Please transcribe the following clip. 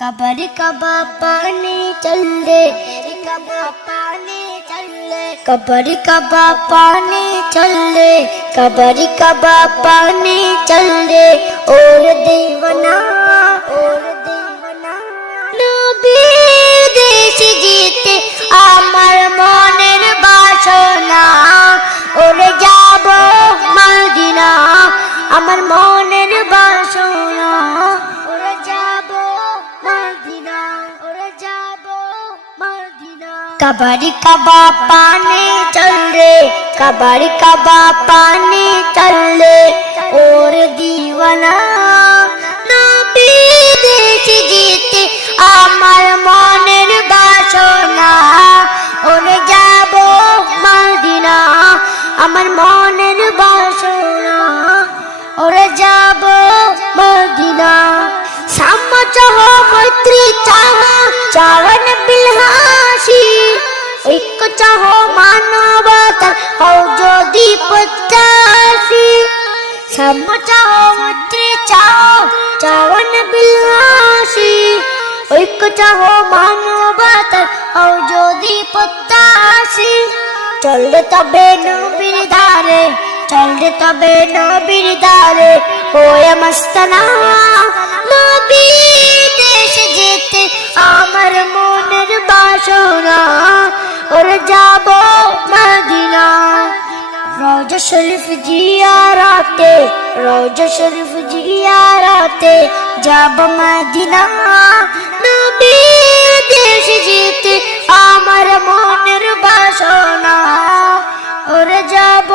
cover कबा पानी चल रे, कबा पानी चल रे, कबर कबा पानी चल रे, कबर कबा पानी चल रे, और दीवाना नबी देश जीते আমার মনের বাসনা ওরে যাব মদিনা আমার মনের বাসনা ওরে যাব মদিনা ওরে যাব মদিনা कबाड़ी कबा पानी चल रे कबाड़ी कबा पानी चल रे और दीवाना नबी देश जीते আমার মনের বাসনা ওরে যাব মদিনা আমার মনের বাসনা ওরে যাব মদিনা সাম্য চাহ মৈত্রী চাহ চাওয়ান বিলহাসি ঐক্য চাহ মানবতা হও যদি প্রত্যাশী সাম্য চাহ মৈত্রী চাহ চাওয়ান বিলহাসি ঐক্য চাহ মানবতা হও যদি প্রত্যাশী চললে তবে নবীর ধারে চললে তবে নবীর ধারে ওয়ে মস্তানা নবী দেশ যেতে আমার মনের বাসনা ওরে যাব মদিনা রওজা শরীফ জিয়ারাতে রওজা শরীফ জিয়ারাতে যাব মদিনা নবী দেশ যেতে আমার মনের বাসনা ওরে যাব